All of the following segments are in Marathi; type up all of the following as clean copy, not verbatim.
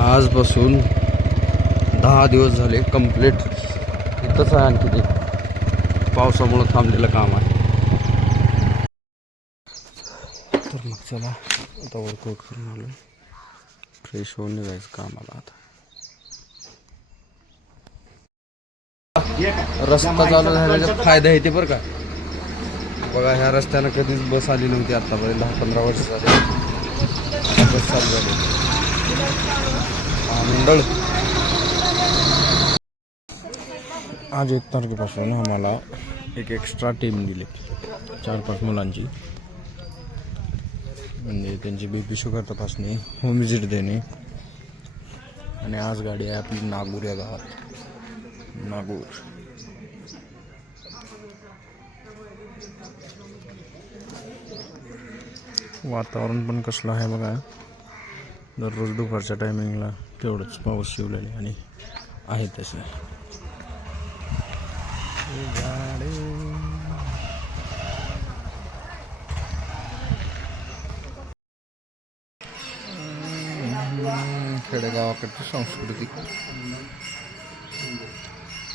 आजपासून 10 दिवस झाले कंप्लीट इथंच आहे. आणखी ते पावसामुळं थांबलेलं काम आहे. तर मग चला आता वर्कआउट करून आलो, फ्रेश होऊन निघायचं कामाला. आता रस्ता चालू झाल्याचे फायदा आहे ते बरं का. बघा ह्या रस्त्यानं कधीच बस आली नव्हती आतापर्यंत. 10-15 वर्ष झाले बस चालू झाली. महामंडळ आज 1 तारखेपासून आम्हाला एक एक्स्ट्रा टीम दिली 4-5 मुलांची. म्हणजे त्यांची BP शुगर तपासणी, होम विजिट देणे. आणि आज गाडी आहे आपली नागूर या गावात. नागूर वातावरण पण कसलं आहे बघा. दररोज दुपारच्या टायमिंगला तेवढंच पाऊस शिवलेले आणि आहे तसे. खेडेगावाकडची संस्कृती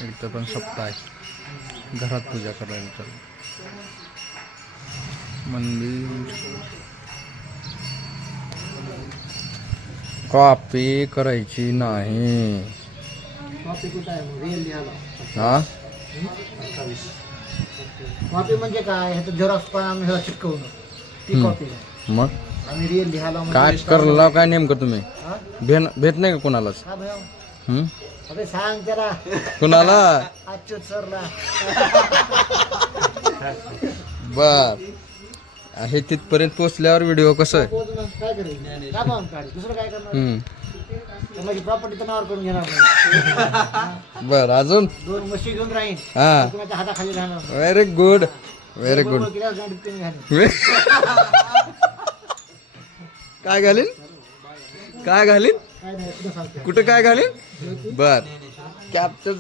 इथं पण सप्ताह आहे. घरात पूजा करायचं, मंदिर. कॉपी करायची नाही. हा कॉपी म्हणजे काय? ह्याचं झेरॉक्स पण आम्ही चिटकवलं ती कॉपी. मग आम्ही रिअल लिहायला काय करला काय नेमकं तुम्ही? भेट नाही का कोणालाच? अबे सांग जरा कुणाला? अच्युत सरला. बर हे तिथपर्यंत पोचल्यावर व्हिडिओ कसं आहे? काय करेल? काय पाहून काढ, दुसरं काय करणार? माझी प्रॉपर्टी तर नावावर करून घेणार नाही. बर अजून 2 म्हशी घेऊन राहीन, हा. कुणाच्या हाताखाली राहणार. Very good, very good. काय घालीन? काय घालीन? काय नाही, तुला सांगतो. कुठं काय घालीन? बर कॅप्चर